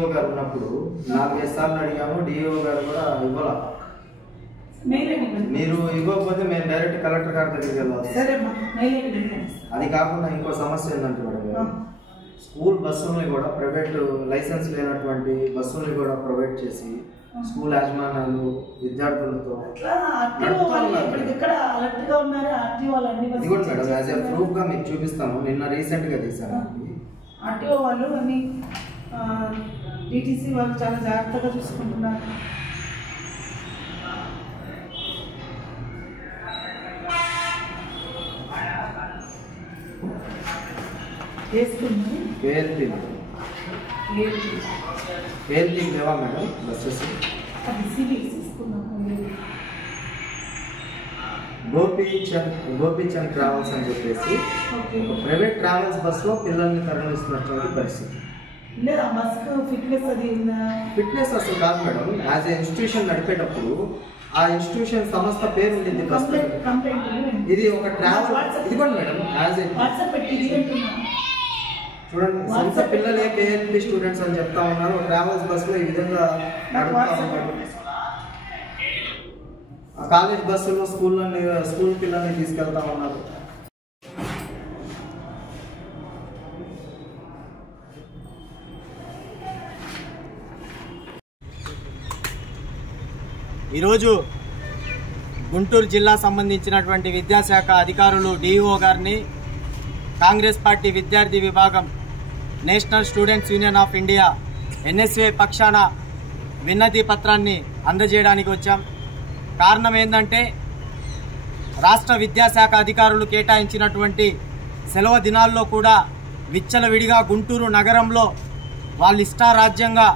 DO గారు ఉన్నప్పుడు 4-5 సార్లు అడిగాము. డిఓ గారు కూడా ఇవ్వాల. మీరు ఇవ్వకపోతే మేము డైరెక్ట్ కలెక్టర్ గారి దగ్గరికి వెళ్ళాలి. అది కాకుండా ఇంకో సమస్య ఏంటంటే మేడం, స్కూల్ బస్సుల్ని కూడా ప్రైవేట్ లైసెన్స్ లేనటువంటి బస్సుల్ని కూడా ప్రొవైడ్ చేసి స్కూల్ యాజమాన్యాలు విద్యార్థులతో ఇదిగోండి మేడం, యాజ్ ఏ ప్రూఫ్ గా మీకు చూపిస్తాను. నిన్న రీసెంట్ గా తీసాను. ఆర్టీఓ వాళ్ళు అన్ని డిటిసి వాళ్ళు చాలా జాగ్రత్తగా చూసుకుంటున్నారు. లేవా మేడం బస్సెస్? గోపీచంద్ ట్రావెల్స్ అని చెప్పేసి ఒక ప్రైవేట్ ట్రావెల్స్ బస్సులో పిల్లల్ని తరలిస్తున్నటువంటి పరిస్థితి. ఫిట్నెస్ అసలు కాదు మేడం. యాజ్ ఏ ఇన్స్టిట్యూషన్ నడిపేటప్పుడు ఆ ఇన్స్టిట్యూషన్ సంస్థ పేరు ఉంటుంది బస్. ఇది ఒక ట్రావెల్. ఇదిగోండి మేడం, యాజ్ ఏ చూడండి, సొంత పిల్లలే కేఎల్పి స్టూడెంట్స్ అని చెప్తా ఉన్నారు. ట్రావెల్స్ బస్సులో ఈ విధంగా నడుపుతా ఉన్నారు. కాలేజ్ బస్సులో స్కూల్ పిల్లల్ని తీసుకెళ్తా ఉన్నారు. ఈరోజు గుంటూరు జిల్లా సంబంధించినటువంటి విద్యాశాఖ అధికారులు డిఈఓ గారిని కాంగ్రెస్ పార్టీ విద్యార్థి విభాగం national students union of India NSA పక్షాన విన్నతి పత్రాన్ని అందజేయడానికి వచ్చాం. కారణం ఏంటంటే రాష్ట్ర విద్యాశాఖ అధికారులు కేటాయించినటువంటి సెలవు దినాల్లో కూడా విచ్చలవిడిగా గుంటూరు నగరంలో వాళ్ళ ఇష్టారాజ్యంగా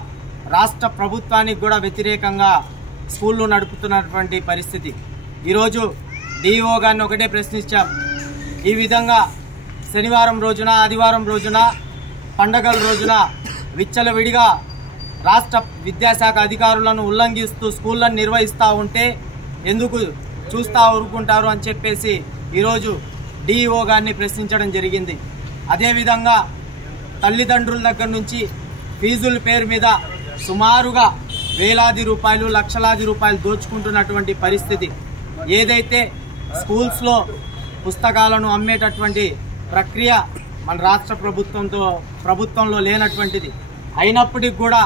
రాష్ట్ర ప్రభుత్వానికి కూడా వ్యతిరేకంగా స్కూళ్ళు నడుపుతున్నటువంటి పరిస్థితి. ఈరోజు డిఈఓ గారిని ఒకటే ప్రశ్నించాం. ఈ విధంగా శనివారం రోజున, ఆదివారం రోజున, పండగల రోజున విచ్చలవిడిగా రాష్ట్ర విద్యాశాఖ అధికారులను ఉల్లంఘిస్తూ స్కూళ్లను నిర్వహిస్తూ ఉంటే ఎందుకు చూస్తూ ఊరుకుంటారు అని చెప్పేసి ఈరోజు డిఈఓ గారిని ప్రశ్నించడం జరిగింది. అదేవిధంగా తల్లిదండ్రుల దగ్గర నుంచి ఫీజుల పేరు మీద సుమారుగా వేలాది రూపాయలు, లక్షలాది రూపాయలు దోచుకుంటున్నటువంటి పరిస్థితి. ఏదైతే స్కూల్స్లో పుస్తకాలను అమ్మేటటువంటి ప్రక్రియ మన రాష్ట్ర ప్రభుత్వంలో లేనటువంటిది. అయినప్పటికీ కూడా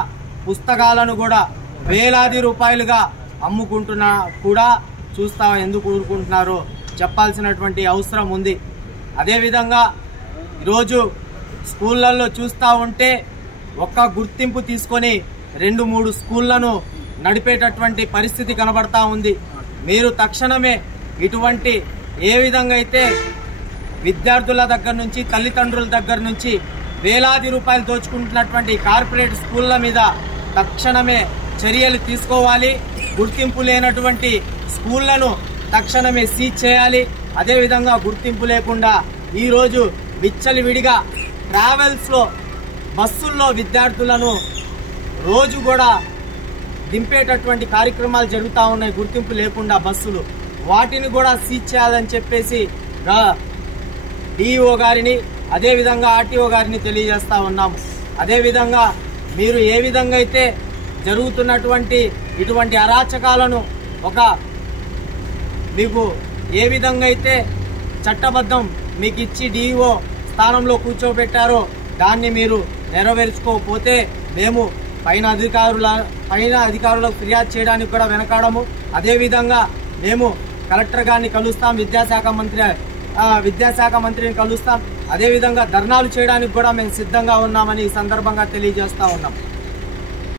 పుస్తకాలను కూడా వేలాది రూపాయలుగా అమ్ముకుంటున్నా కూడా చూస్తా ఎందుకు ఊరుకుంటున్నారో చెప్పాల్సినటువంటి అవసరం ఉంది. అదేవిధంగా ఈరోజు స్కూళ్ళల్లో చూస్తూ ఉంటే ఒక్క గుర్తింపు తీసుకొని 2-3 స్కూళ్లను నడిపేటటువంటి పరిస్థితి కనబడతా ఉంది. మీరు తక్షణమే ఇటువంటి ఏ విధంగా అయితే విద్యార్థుల దగ్గర నుంచి, తల్లిదండ్రుల దగ్గర నుంచి వేలాది రూపాయలు దోచుకుంటున్నటువంటి కార్పొరేట్ స్కూళ్ల మీద తక్షణమే చర్యలు తీసుకోవాలి. గుర్తింపు లేనటువంటి స్కూళ్లను తక్షణమే సీజ్ చేయాలి. అదేవిధంగా గుర్తింపు లేకుండా ఈరోజు విచ్చలవిడిగా ట్రావెల్స్లో బస్సుల్లో విద్యార్థులను రోజు కూడా దింపేటటువంటి కార్యక్రమాలు జరుగుతూ ఉన్నాయి. గుర్తింపు లేకుండా బస్సులు, వాటిని కూడా సీజ్ చేయాలని చెప్పేసి డిఈఓ గారిని, అదేవిధంగా ఆర్టీఓ గారిని తెలియజేస్తా ఉన్నాము. అదేవిధంగా మీరు ఏ విధంగా అయితే జరుగుతున్నటువంటి ఇటువంటి అరాచకాలను మీకు ఏ విధంగా అయితే చట్టబద్ధం మీకు ఇచ్చి డిఈఓ స్థానంలో కూర్చోబెట్టారో దాన్ని మీరు నెరవేర్చుకోకపోతే మేము పైన అధికారులకు ఫిర్యాదు చేయడానికి కూడా వెనకాడము. అదేవిధంగా మేము కలెక్టర్ గారిని కలుస్తాం, విద్యాశాఖ మంత్రిని కలుస్తాం. అదేవిధంగా ధర్నాలు చేయడానికి కూడా మేము సిద్ధంగా ఉన్నామని ఈ సందర్భంగా తెలియజేస్తా ఉన్నాం.